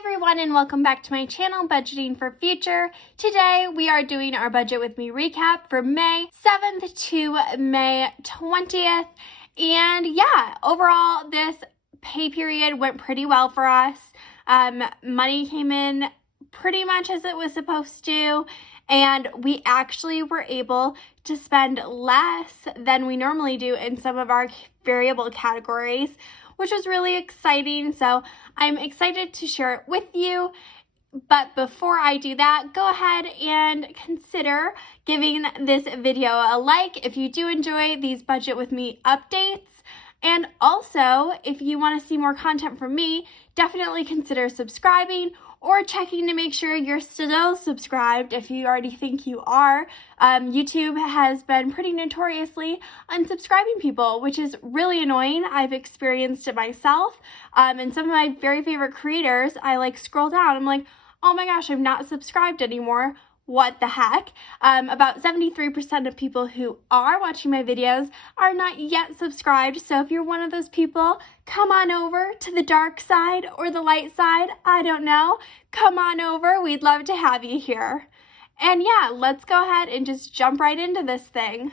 everyone, and welcome back to my channel, Budgeting for Future. Today we are doing our Budget with Me recap for May 7th to May 20th. And yeah, overall this pay period went pretty well for us. Money came in pretty much as it was supposed to, and we actually were able to spend less than we normally do in some of our variable categories, which was really exciting. So I'm excited to share it with you. But before I do that, go ahead and consider giving this video a like if you do enjoy these Budget with Me updates. And also, if you want to see more content from me, definitely consider subscribing or checking to make sure you're still subscribed if you already think you are. YouTube has been pretty notoriously unsubscribing people, which is really annoying. I've experienced it myself. And some of my very favorite creators, I scroll down, I'm like, oh my gosh, I'm not subscribed anymore. What the heck? About 73% of people who are watching my videos are not yet subscribed. So if you're one of those people, come on over to the dark side or the light side. I don't know. Come on over. We'd love to have you here. And yeah, let's go ahead and just jump right into this thing.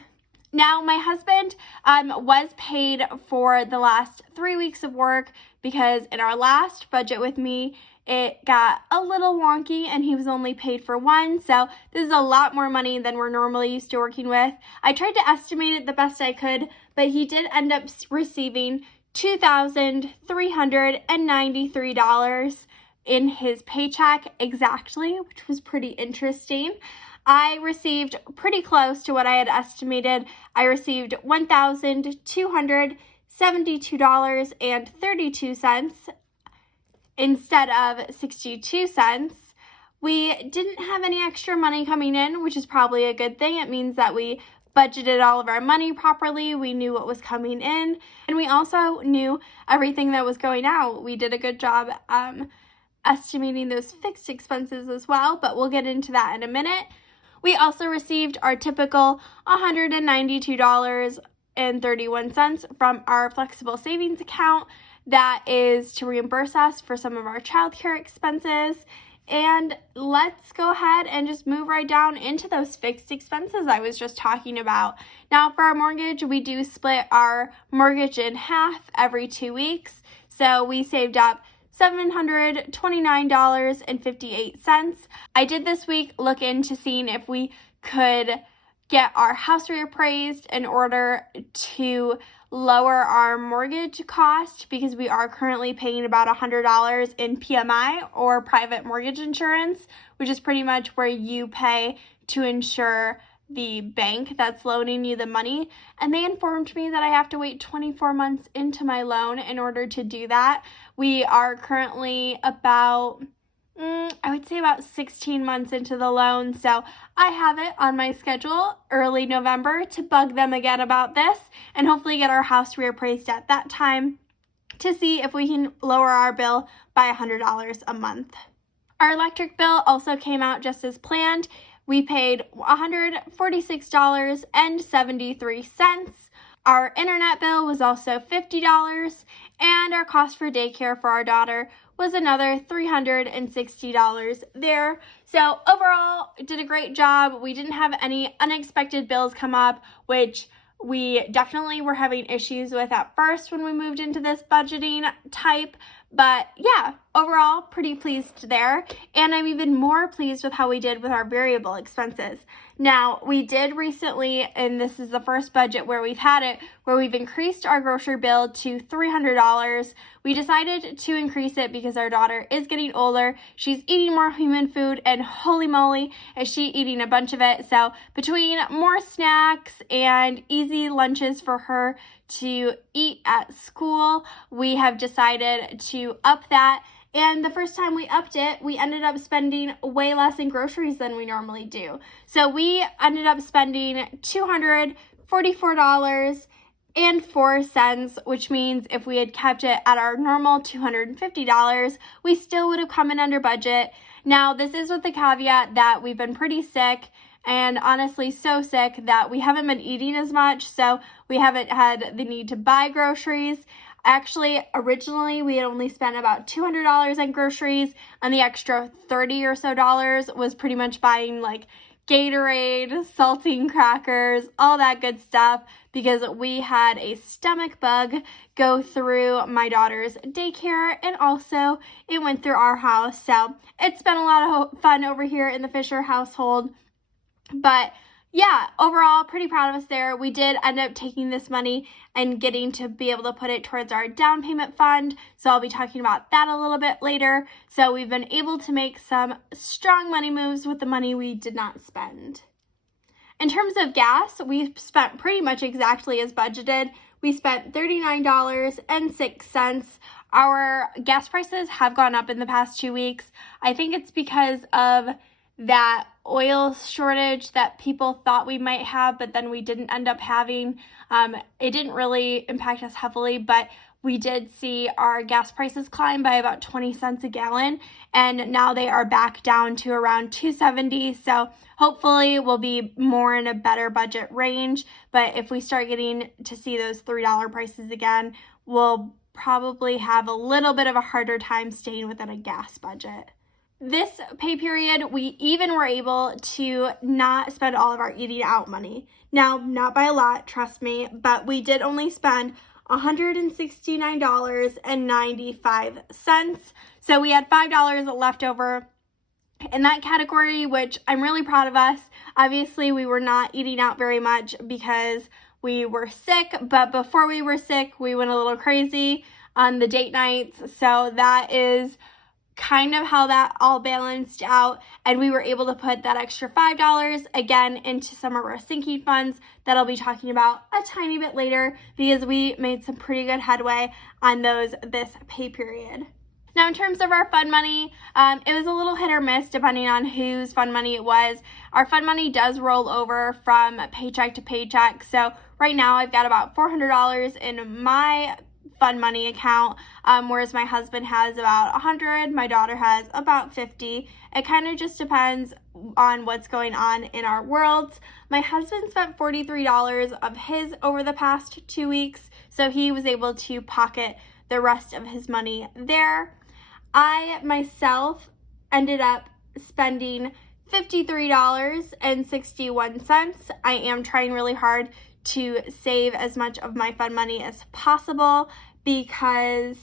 Now, my husband was paid for the last 3 weeks of work because in our last Budget with Me, it got a little wonky and he was only paid for one. So this is a lot more money than we're normally used to working with. I tried to estimate it the best I could, but he did end up receiving $2,393 in his paycheck exactly, which was pretty interesting. I received pretty close to what I had estimated. I received $1,272.32 instead of 62 cents. We didn't have any extra money coming in, which is probably a good thing. It means that we budgeted all of our money properly. We knew what was coming in, and we also knew everything that was going out. We did a good job estimating those fixed expenses as well, but we'll get into that in a minute. We also received our typical $192.31 from our flexible savings account. That is to reimburse us for some of our childcare expenses. And let's go ahead and just move right down into those fixed expenses I was just talking about. Now, for our mortgage, we do split our mortgage in half every 2 weeks. So we saved up $729.58. I did this week look into seeing if we could get our house reappraised in order to lower our mortgage cost because we are currently paying about $100 in PMI or private mortgage insurance, which is pretty much where you pay to insure the bank that's loaning you the money. And they informed me that I have to wait 24 months into my loan in order to do that. We are currently about I would say about 16 months into the loan, so I have it on my schedule early November to bug them again about this and hopefully get our house reappraised at that time to see if we can lower our bill by $100 a month. Our electric bill also came out just as planned. We paid $146.73. Our internet bill was also $50, and our cost for daycare for our daughter was another $360 there. So overall, did a great job. We didn't have any unexpected bills come up, which we definitely were having issues with at first when we moved into this budgeting type. But yeah, overall, pretty pleased there. And I'm even more pleased with how we did with our variable expenses. Now, we did recently, and this is the first budget where we've had it, where we've increased our grocery bill to $300. We decided to increase it because our daughter is getting older. She's eating more human food, and holy moly, is she eating a bunch of it. So between more snacks and easy lunches for her to eat at school, we have decided to up that. And the first time we upped it, we ended up spending way less in groceries than we normally do. So we ended up spending $244.04, which means if we had kept it at our normal $250, we still would have come in under budget. Now, this is with the caveat that we've been pretty sick, and honestly so sick that we haven't been eating as much, so we haven't had the need to buy groceries. Actually, originally we had only spent about $200 on groceries, and the extra $30 or so was pretty much buying like Gatorade, saltine crackers, all that good stuff, because we had a stomach bug go through my daughter's daycare, and also it went through our house. So it's been a lot of fun over here in the Fisher household. But yeah, overall, pretty proud of us there. We did end up taking this money and getting to be able to put it towards our down payment fund. So I'll be talking about that a little bit later. So we've been able to make some strong money moves with the money we did not spend. In terms of gas, we spent pretty much exactly as budgeted. We spent $39.06. Our gas prices have gone up in the past 2 weeks. I think it's because of that oil shortage that people thought we might have, but then we didn't end up having. It didn't really impact us heavily, but we did see our gas prices climb by about 20 cents a gallon, and now they are back down to around $2.70. So hopefully we'll be more in a better budget range. But if we start getting to see those $3 prices again, we'll probably have a little bit of a harder time staying within a gas budget. This pay period, we even were able to not spend all of our eating out money. Now, not by a lot, trust me, but we did only spend $169.95. So we had $5 left over in that category, which I'm really proud of us. Obviously, we were not eating out very much because we were sick, but before we were sick, we went a little crazy on the date nights. So that is kind of how that all balanced out, and we were able to put that extra $5 again into some of our sinking funds that I'll be talking about a tiny bit later, because we made some pretty good headway on those this pay period. Now, in terms of our fund money, it was a little hit or miss depending on whose fund money it was. Our fund money does roll over from paycheck to paycheck. So right now I've got about $400 in my fund money account, whereas my husband has about 100, my daughter has about 50. It kind of just depends on what's going on in our worlds. My husband spent $43 of his over the past 2 weeks, so he was able to pocket the rest of his money there. I myself ended up spending $53.61. I am trying really hard to save as much of my fund money as possible because,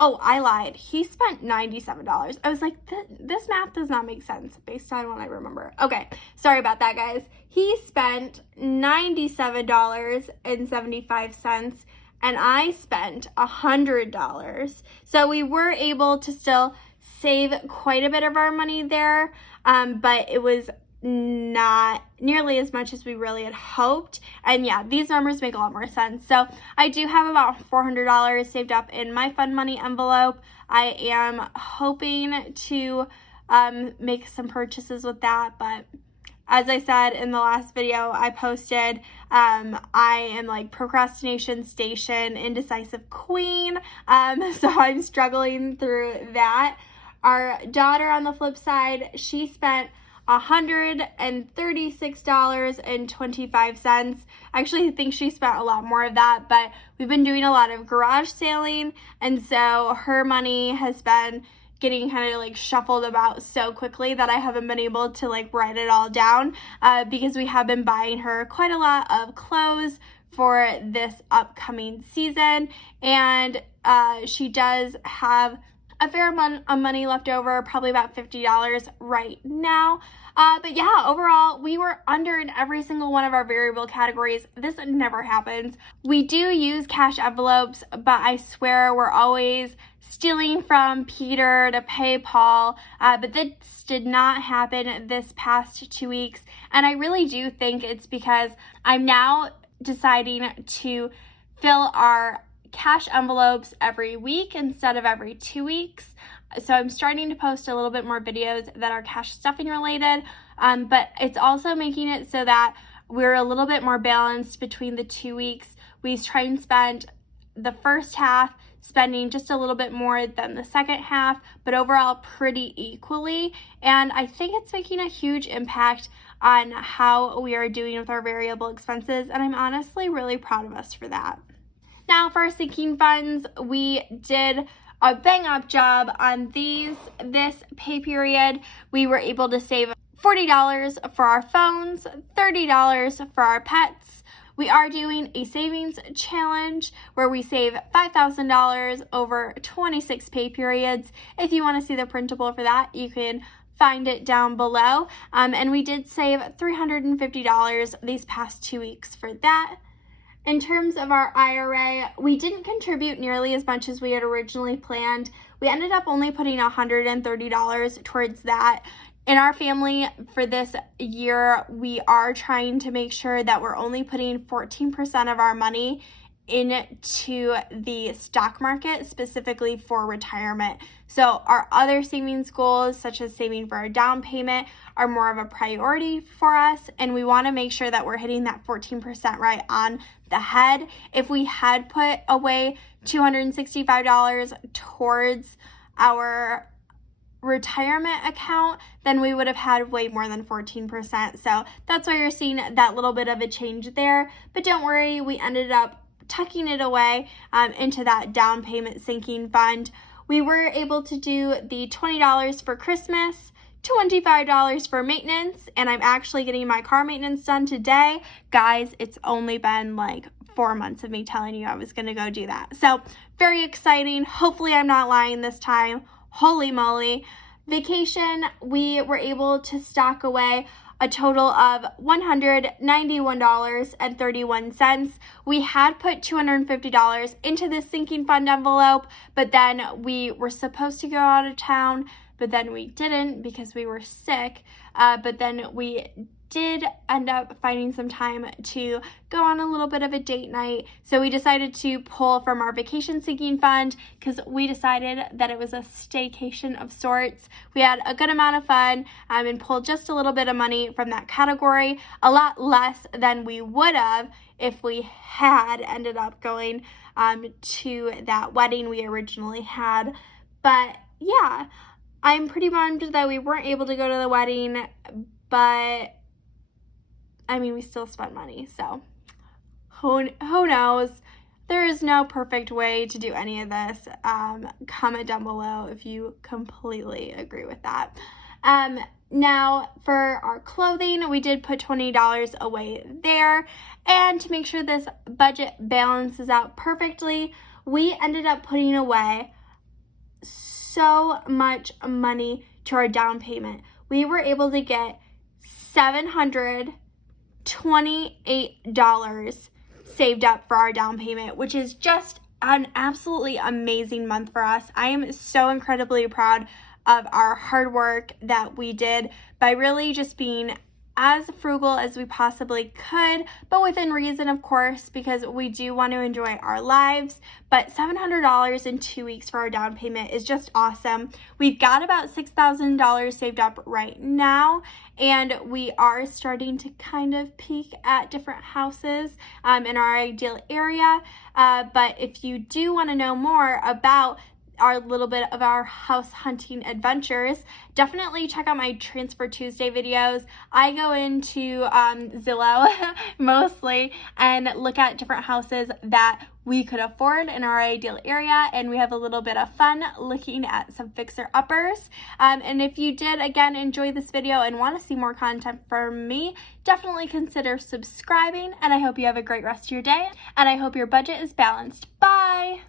oh, I lied. He spent $97. I was like, this math does not make sense based on what I remember. Okay, sorry about that, guys. He spent $97.75, and I spent $100. So we were able to still save quite a bit of our money there, but it was not nearly as much as we really had hoped. And yeah, these numbers make a lot more sense. So I do have about $400 saved up in my fund money envelope. I am hoping to make some purchases with that, but as I said in the last video I posted, I am like procrastination station, indecisive queen, so I'm struggling through that. Our daughter, on the flip side, she spent $136.25. I actually think she spent a lot more of that, but we've been doing a lot of garage sailing, and so her money has been getting kind of like shuffled about so quickly that I haven't been able to like write it all down, because we have been buying her quite a lot of clothes for this upcoming season, and she does have a fair amount of money left over, probably about $50 right now. But yeah, overall, we were under in every single one of our variable categories. This never happens. We do use cash envelopes, but I swear we're always stealing from Peter to pay Paul. But this did not happen this past 2 weeks. And I really do think it's because I'm now deciding to fill our cash envelopes every week instead of every 2 weeks. So I'm starting to post a little bit more videos that are cash stuffing related, but it's also making it so that we're a little bit more balanced between the 2 weeks. We try and spend the first half spending just a little bit more than the second half, but overall pretty equally. And I think it's making a huge impact on how we are doing with our variable expenses, and I'm honestly really proud of us for that. Now for our sinking funds, we did a bang up job on this pay period. We were able to save $40 for our phones, $30 for our pets. We are doing a savings challenge where we save $5,000 over 26 pay periods. If you want to see the printable for that, you can find it down below. And we did save $350 these past 2 weeks for that. In terms of our IRA, we didn't contribute nearly as much as we had originally planned. We ended up only putting $130 towards that. In our family for this year, we are trying to make sure that we're only putting 14% of our money into the stock market, specifically for retirement. So our other savings goals, such as saving for a down payment, are more of a priority for us, and we want to make sure that we're hitting that 14% right on the head. If we had put away $265 towards our retirement account, then we would have had way more than 14%. So that's why you're seeing that little bit of a change there. But don't worry, we ended up tucking it away into that down payment sinking fund. We were able to do the $20 for Christmas, $25 for maintenance, and I'm actually getting my car maintenance done today. Guys, it's only been like 4 months of me telling you I was going to go do that. So very exciting. Hopefully I'm not lying this time. Holy moly. Vacation, we were able to stock away a total of $191.31. We had put $250 into this sinking fund envelope, but then we were supposed to go out of town, but then we didn't because we were sick. But then we did end up finding some time to go on a little bit of a date night. So we decided to pull from our vacation sinking fund because we decided that it was a staycation of sorts. We had a good amount of fun and pulled just a little bit of money from that category, a lot less than we would have if we had ended up going to that wedding we originally had. But yeah, I'm pretty bummed that we weren't able to go to the wedding, but I mean, we still spent money, so who knows? There is no perfect way to do any of this. Comment down below if you completely agree with that. Now, for our clothing, we did put $20 away there. And to make sure this budget balances out perfectly, we ended up putting away so much money to our down payment. We were able to get $728 saved up for our down payment, which is just an absolutely amazing month for us. I am so incredibly proud of our hard work that we did by really just being as frugal as we possibly could, but within reason, of course, because we do want to enjoy our lives. But $700 in 2 weeks for our down payment is just awesome. We've got about $6,000 saved up right now, and we are starting to kind of peek at different houses in our ideal area. But if you do want to know more about our little bit of our house hunting adventures, definitely check out my Transfer Tuesday videos. I go into Zillow mostly and look at different houses that we could afford in our ideal area, and we have a little bit of fun looking at some fixer-uppers. And if you did, again, enjoy this video and want to see more content from me, definitely consider subscribing, and I hope you have a great rest of your day, and I hope your budget is balanced. Bye!